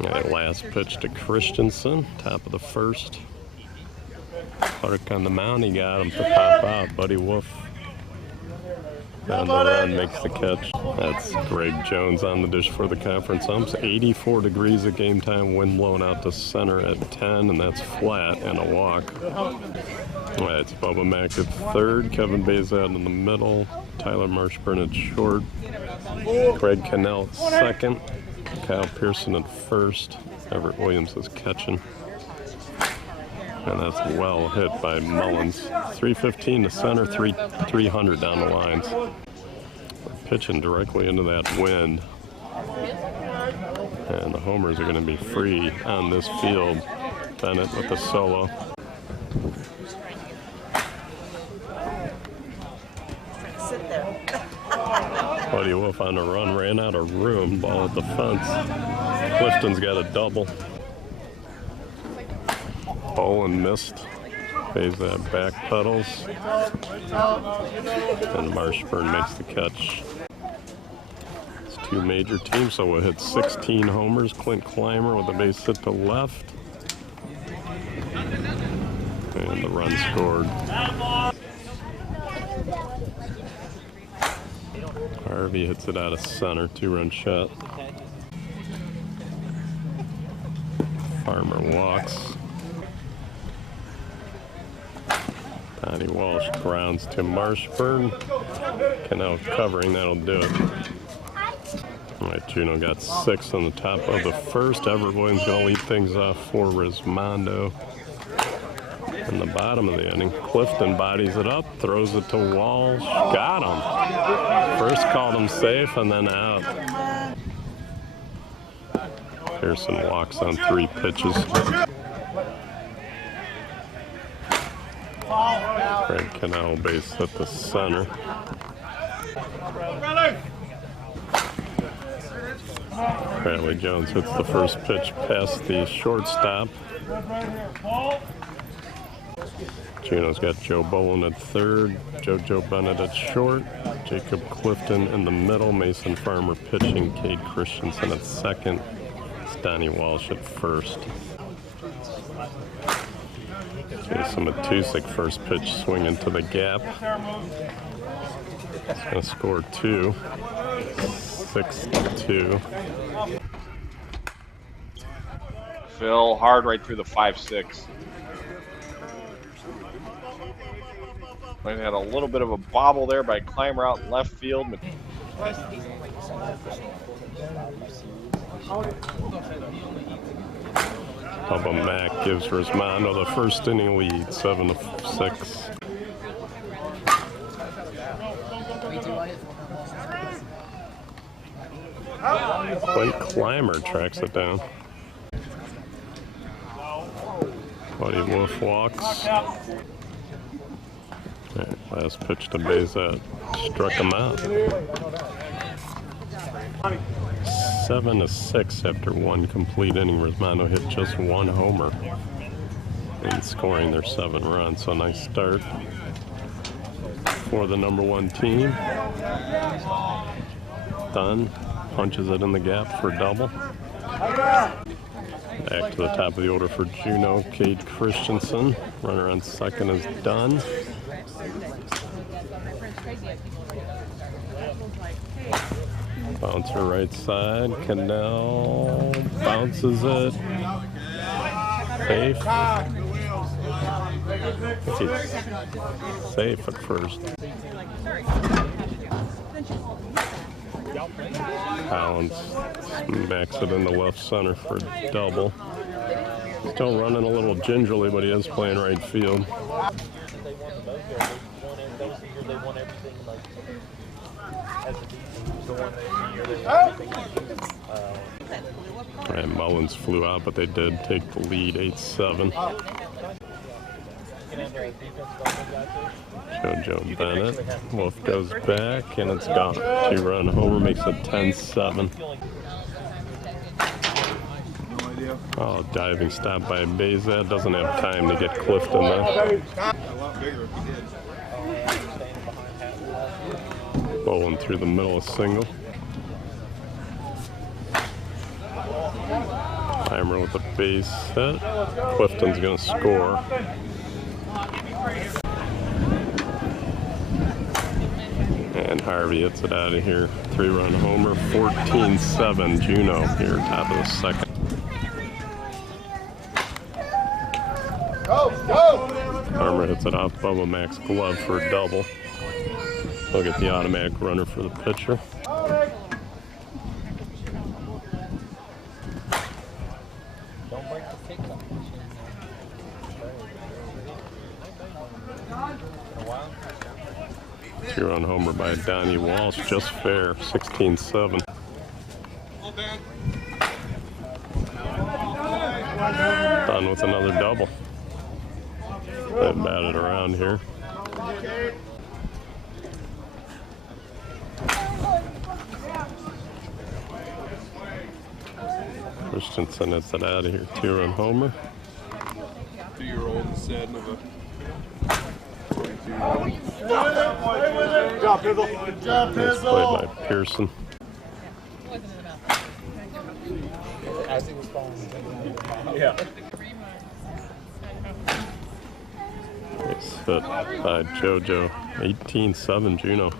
Right, last pitch to Christensen, top of the first. Clark on the mound, he got him to pop out. Buddy Wolf on the run makes the catch. That's Greg Jones on the dish for the conference umps. 84 degrees at game time, wind blowing out to center at 10, and that's flat and a walk. That's Bubba Mack at third, Kevin Bazat in the middle, Tyler Marshburn at short, Craig Cannell at second, Kyle Pearson at first, Everett Williams is catching. And that's well hit by Mullins. 315 to center, 300 down the lines. Pitching directly into that wind. And the homers are going to be free on this field. Bennett with the solo. Buddy Wolf on the run, ran out of room, ball at the fence. Clifton's got a double. Bowen missed. Bazat back pedals. And Marshburn makes the catch. It's two major teams, so we'll hit 16 homers. Clint Clymer with a base hit to left. And the run scored. Harvey hits it out of center, two-run shot. Farmer walks. Donnie Walsh grounds to Marshburn. Cannell covering, that'll do it. All right, Juno got 6 on the top of the first. Everett Williams going to lead things off for Resmondo. In the bottom of the inning, Clifton bodies it up, throws it to Walsh. Got him. First called him safe and then out. Pearson walks on 3 pitches. Craig Cannell base hit the center. Bradley Jones hits the first pitch past the shortstop. Juno's got Joe Bowen at third, JoJo Bennett at short, Jacob Clifton in the middle, Mason Farmer pitching, Cade Christensen at second, Donnie Walsh at first. Jason Matusik, first pitch swinging to the gap. He's going to score 2. 6-2. Phil, hard right through the 5-6. Might have had a little bit of a bobble there by Clymer out in left field. Bubba Mack gives Resmondo the first inning lead, 7-6. Clint Clymer tracks it down. Buddy Wolf walks. Right, last pitch to Bazat. Struck him out. 7-6 after 1 complete inning. Resmondo hit just 1 homer in scoring their 7 runs. So nice start for the #1 team. Dunn punches it in the gap for double. Back to the top of the order for Juno, Cade Christensen. Runner on second is Dunn. Bouncer right side. Cannell bounces it. Safe. He's safe at first. Collins backs it into left center for double. Still running a little gingerly, but he is playing right field. And Mullins flew out, but they did take the lead 8-7. JoJo Bennett. Wolf goes back, and it's gone. 2-run homer makes it 10-7. Oh, diving stop by Bazat. Doesn't have time to get Clifton there. Bowling through the middle, a single. Clymer with a base hit. Clifton's going to score. And Harvey hits it out of here. 3-run homer, 14-7. Juno here, top of the second. Farmer hits it off Bubba Mac's glove for a double. He'll get the automatic runner for the pitcher. Two-run homer by Donnie Walsh, just fair, 16-7. Done with another double. They batted around here. Christensen hits it out of here, two-run homer. 2-year-old said of a It's played by Pearson. yeah. It's hit by JoJo, 18-7 Juno.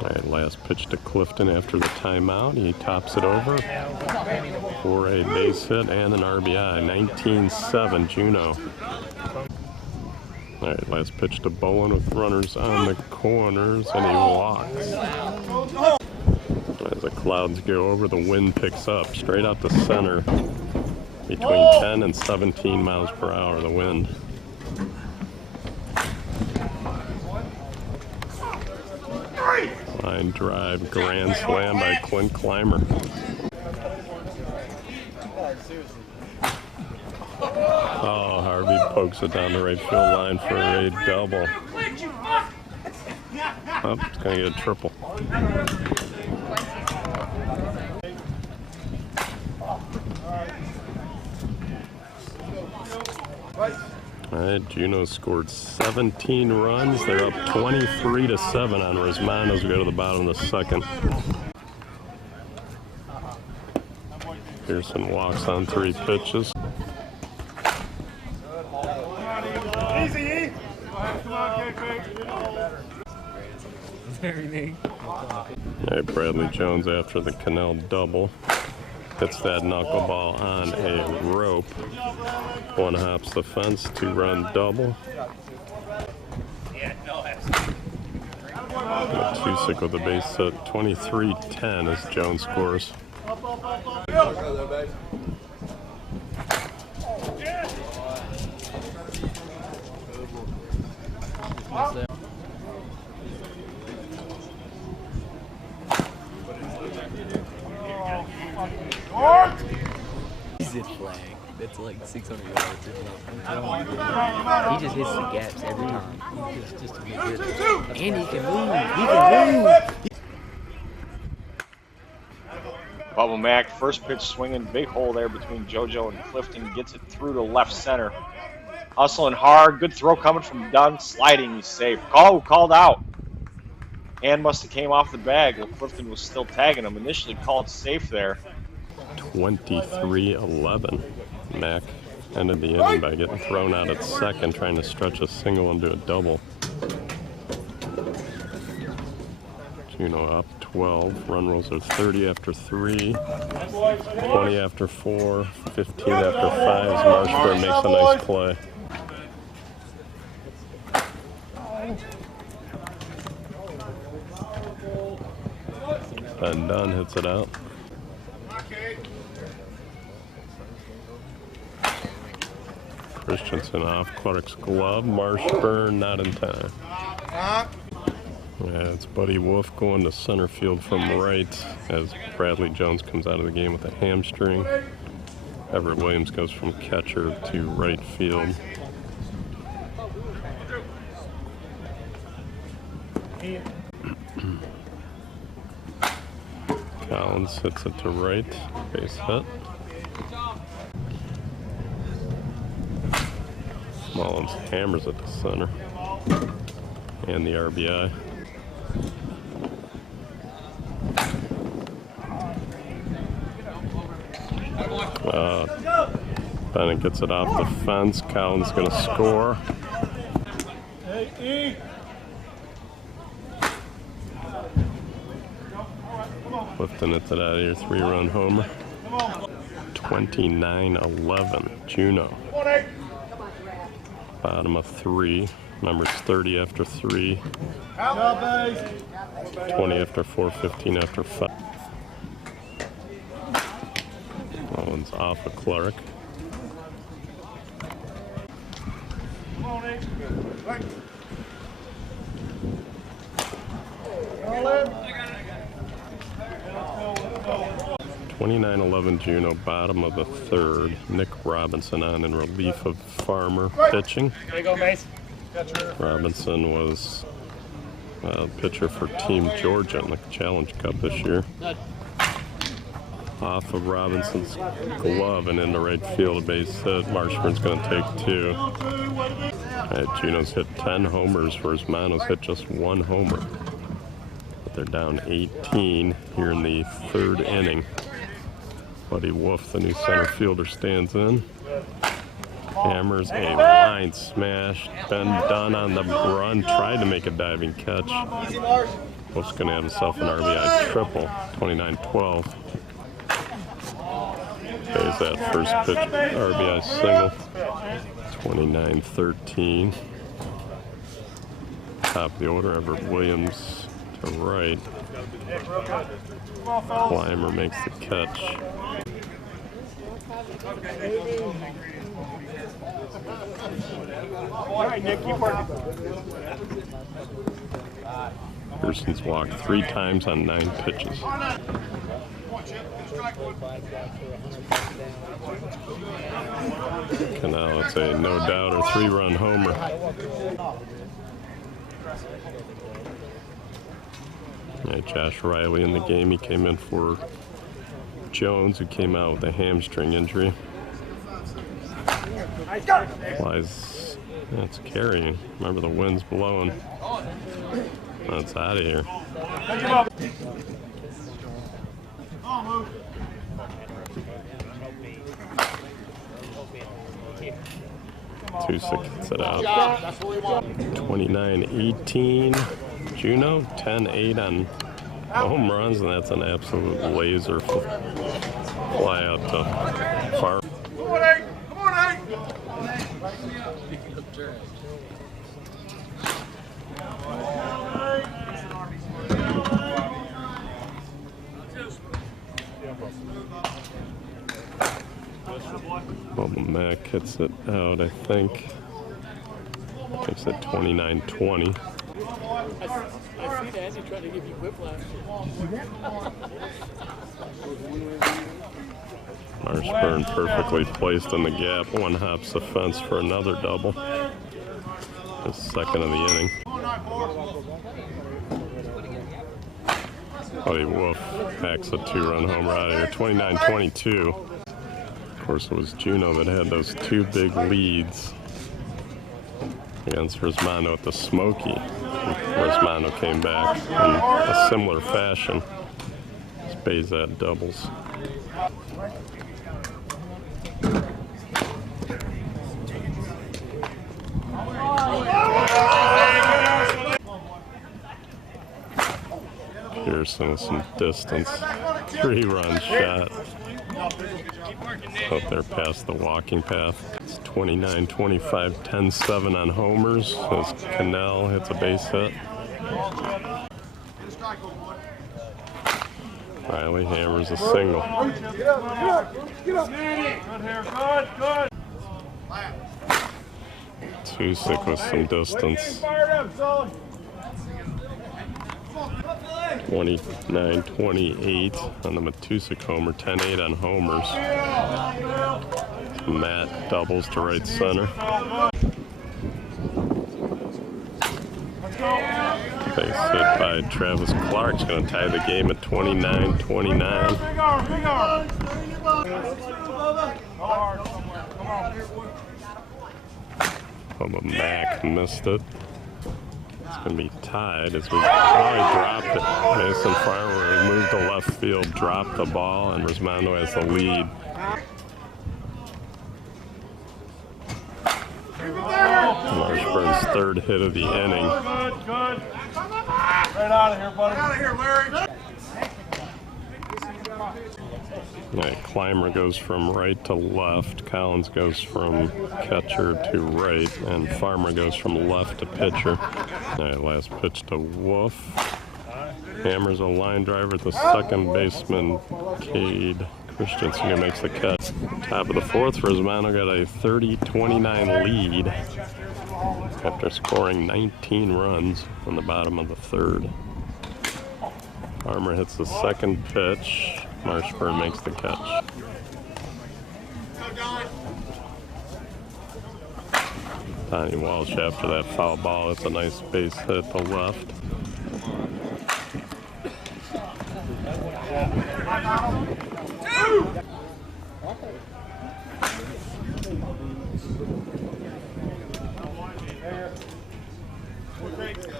All right, last pitch to Clifton after the timeout. He tops it over for a base hit and an RBI, 19-7 Juno. All right, last pitch to Bowen with runners on the corners, and he walks. As the clouds go over, the wind picks up straight out the center, between 10 and 17 miles per hour, the wind. Line drive, grand slam by Clint Clymer. Oh, Harvey pokes it down the right field line for a double. Oh, it's going to get a triple. All right, Juno scored 17 runs. They're up 23-7 on Resmondo as we go to the bottom of the second. Pearson walks on 3 pitches. All right, Bradley Jones after the Cannell double. Hits that knuckleball on a rope. One hops the fence, 2-run double. Matusik with a base hit, 23-10 as Jones scores. Zip flag. That's like 600 yards. He just hits the gaps every time. Just to be good. And he can move. He can move. Bubba Mac, first pitch swinging, big hole there between JoJo and Clifton. Gets it through to left center. Hustling hard, good throw coming from Dunn. Sliding, he's safe. Called out. Hand must have came off the bag while Clifton was still tagging him. Initially called safe there. 23-11. Mac ended the inning by getting thrown out at second, trying to stretch a single into a double. Juno up 12. Run rolls are 30 after 3, 20 after 4, 15 after 5 as Marshburn makes a nice play. And Dunn hits it out. Christensen off Clark's glove. Marshburn not in time. Yeah, it's Buddy Wolf going to center field from right as Bradley Jones comes out of the game with a hamstring. Everett Williams goes from catcher to right field. Collins hits it to right, base hit. Mullins hammers at the center. And the RBI. Bennett gets it off the fence. Collins going to score. Clifton hits it out of here, 3-run homer. 29-11, Juno. Bottom of 3. Remember, it's 30 after 3. 20 after 4, 15 after 5. That one's off of Clark. Come on, Nick. 29-11 Juno, bottom of the 3rd. Nick Robinson on in relief of Farmer pitching. There you go, Mace. Robinson was pitcher for Team Georgia in the Challenge Cup this year. Off of Robinson's glove and into right field, a base hit. Marshburn's going to take 2. Juno's hit 10 homers, whereas Resmondo's hit just 1 homer. But they're down 18 here in the 3rd inning. Buddy Wolf, the new center fielder, stands in. Hammers a line smash. Ben Dunn on the run, tried to make a diving catch. Wolf's going to have himself an RBI triple, 29-12. Pays that first pitch RBI single, 29-13. Top of the order, Everett Williams to right. Clymer makes the catch. All right, Nick, keep working. Pearson's walked 3 times on 9 pitches. Canal, it's a no doubt or 3-run homer. Yeah, Josh Riley in the game. He came in for Jones, who came out with a hamstring injury. Flies, it's carrying. Remember, the wind's blowing. It's out of here. 2-6 gets it out. 29-18. Juno, 10-8 on home runs, and that's an absolute laser fly out to far. Come on, Nate. Come on, Nate. Bubba Mack hits it out, I think. Makes it 29-20. I see Andy trying to give you whiplash. Marshburn perfectly placed in the gap. One hops the fence for another double. His second of the inning. Buddy Wolf hacks a 2-run homer out of here. 29-22. Of course, it was Juno that had those 2 big leads against Resmondo at the Smoky. Resmondo came back in a similar fashion. Bazat doubles. Pearson with some distance. 3-run shot. Out there past the walking path. It's 29-25, 10-7 on homers as Cannell hits a base hit. Riley hammers a single. Tusick with some distance. 29-28 on the Matusik homer, 10-8 on homers. Matt doubles to right center. Base hit by Travis Clark's going to tie the game at 29-29. Bubba Mack missed it. It's going to be tied as we probably dropped it. Mason Farmer moved to left field, dropped the ball, and Resmondo has the lead. third hit of the inning. Good, good. Right out of here, buddy. Out of here, Larry. Yeah, Clymer goes from right to left, Collins goes from catcher to right, and Farmer goes from left to pitcher. All right, last pitch to Wolf. Hammers a line driver to second baseman Cade Christensen, who makes the catch. Top of the fourth, Resmondo got a 30-29 lead after scoring 19 runs on the bottom of the third. Farmer hits the second pitch. Marshburn makes the catch. Donnie Walsh after that foul ball. It's a nice base hit to left.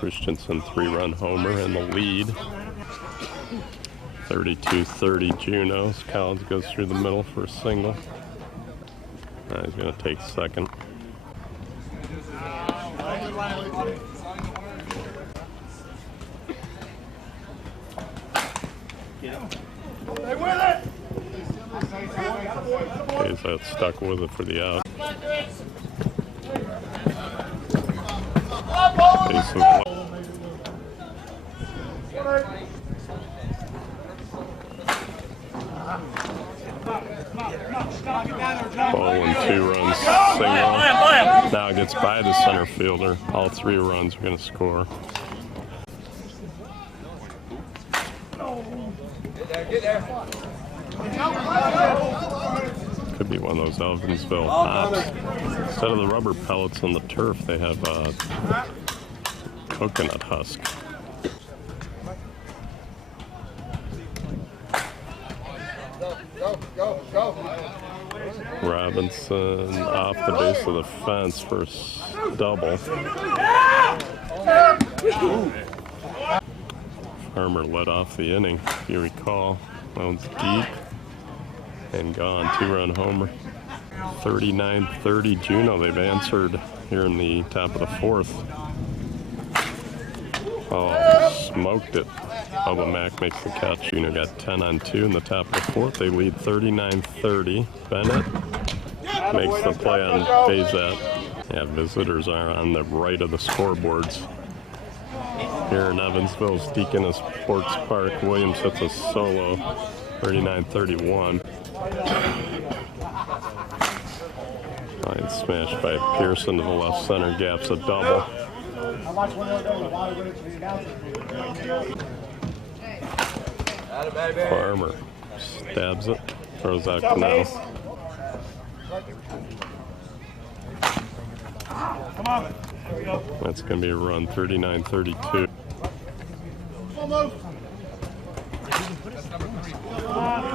Christensen 3-run homer in the lead. 32-30 Juno. Collins goes through the middle for a single. Now he's going to take second. He's stuck with it for the out. Base of ball and 2 runs single. Now it gets by the center fielder. All 3 runs are going to score. Could be one of those Evansville pops. Instead of the rubber pellets on the turf, they have coconut husk. Robinson off the base of the fence for a double. Farmer led off the inning, if you recall. That one's deep and gone. 2-run homer. 39-30 Juno. They've answered here in the top of the fourth. Oh, smoked it. Bubba Mack makes the catch. Juno got 10 on 2 in the top of the fourth. They lead 39-30. Bennett makes the play on Bazat. Yeah, visitors are on the right of the scoreboards. Here in Evansville's Deaconess Sports Park, Williams hits a solo, 39-31. Line smashed by Pearson to the left center, gaps a double. Farmer stabs it, throws out Canal. That's going to be a run, 39-32.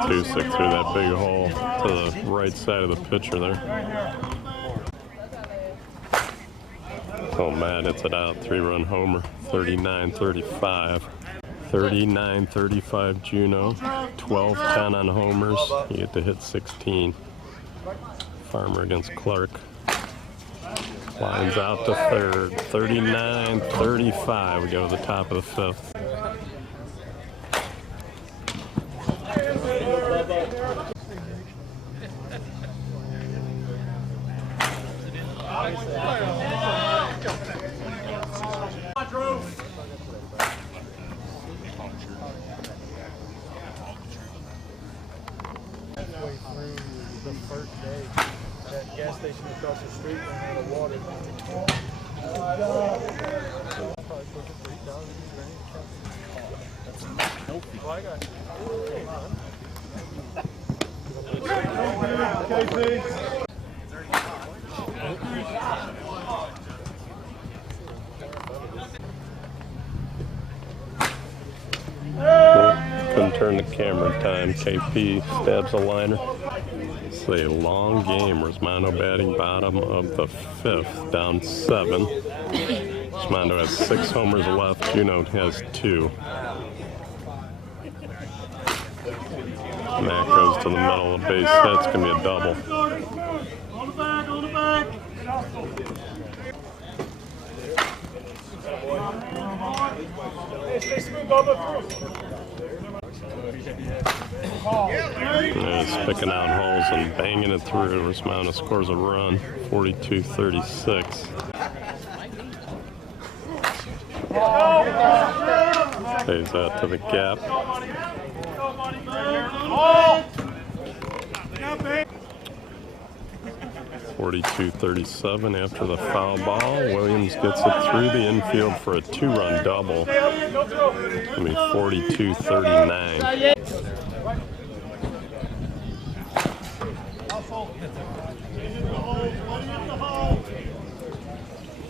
2-6 through that big hole to the right side of the pitcher there. Oh, Matt hits it out, 3-run homer, 39-35. 39-35 Juno, 12-10 on homers. You get to hit 16. Farmer against Clark. Lines out to third, 39-35. We go to the top of the fifth. The first day, that gas station across the street ran out of water. Couldn't turn the camera in time. KP stabs a liner. It's a long game. Resmondo batting bottom of the fifth, down 7. Resmondo has 6 homers left. Juno has 2. Mack goes to the middle of the base hit. It's going to be a double. On the back, on the back. Stay smooth, Bubba. Just picking out holes and banging it through. Resmondo scores a run, 42-36. Stays out to the gap. 42-37 after the foul ball. Williams gets it through the infield for a 2-run double. It's going to be 42-39.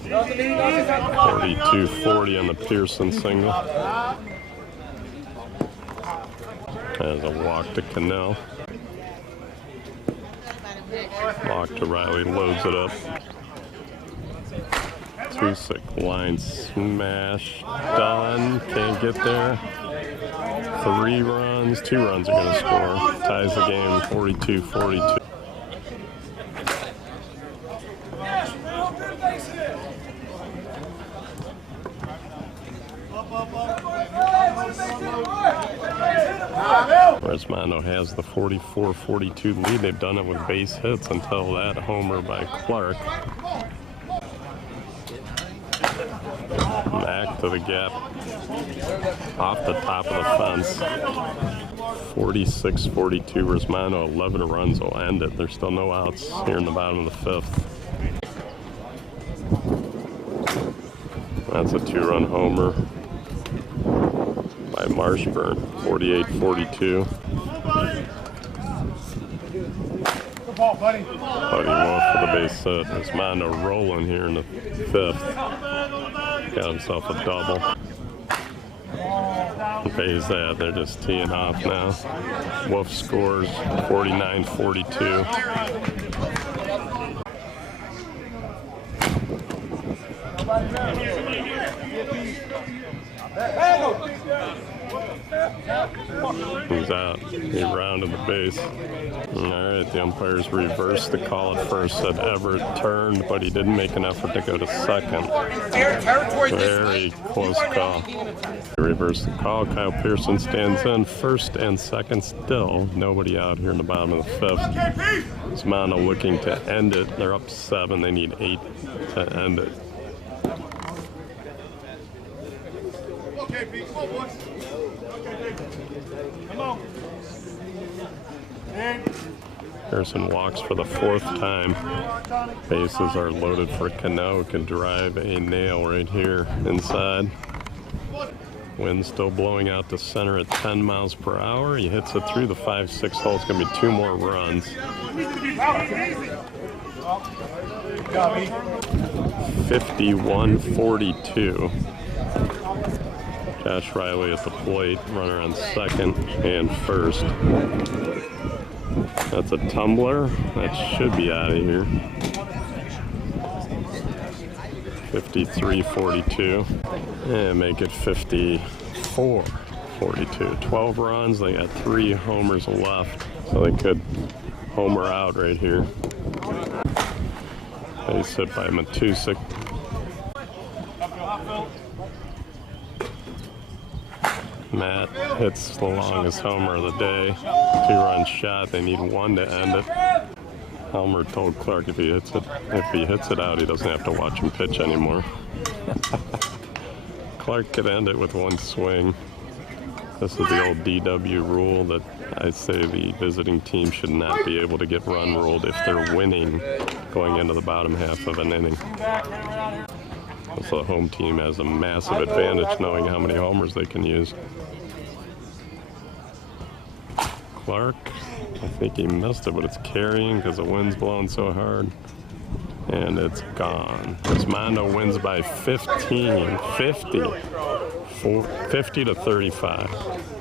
42-40 on the Pearson single. As a walk to Cannell. Walk to Riley, loads it up. Tusick, line smash, done, can't get there. 3 runs, 2 runs are going to score. Ties the game, 42-42. Resmondo has the 44-42 lead. They've done it with base hits until that homer by Clark. Back to the gap, off the top of the fence. 46-42 Resmondo, 11 runs will end it. There's still no outs here in the bottom of the 5th. That's a 2-run homer by Marshburn, 48-42. Buddy Wolf for the base hit. Resmondo rolling here in the 5th. Got himself a double. Pays that. They're just teeing off now. Wolf scores 49-42. He's out. He rounded the base. Alright, the umpires reversed the call at first. Said Everett turned, but he didn't make an effort to go to second. Very close call. They reversed the call. Kyle Pearson stands in. First and second still. Nobody out here in the bottom of the 5th. Resmondo looking to end it. They're up 7. They need 8 to end it. Okay, Pete, come on, boys. Come on. Pearson walks for the 4th time. Bases are loaded for Cano. Can drive a nail right here inside. Wind still blowing out to center at 10 miles per hour. He hits it through the 5-6 hole. It's going to be 2 more runs. 51-42. Josh Riley at the plate, runner on second and first. That's a tumbler. That should be out of here. 53-42. And make it 54-42. 12 runs. They got 3 homers left, so they could homer out right here. Base hit by Matusic. Matt hits the longest homer of the day. 2-run shot. They need 1 to end it. Helmer told Clark if he hits it out, he doesn't have to watch him pitch anymore. Clark could end it with 1 swing. This is the old DW rule that I say the visiting team should not be able to get run ruled if they're winning going into the bottom half of an inning. So the home team has a massive advantage knowing how many homers they can use. Clark, I think he missed it, but it's carrying because the wind's blowing so hard. And it's gone. Resmondo wins by 15, 50 to 35.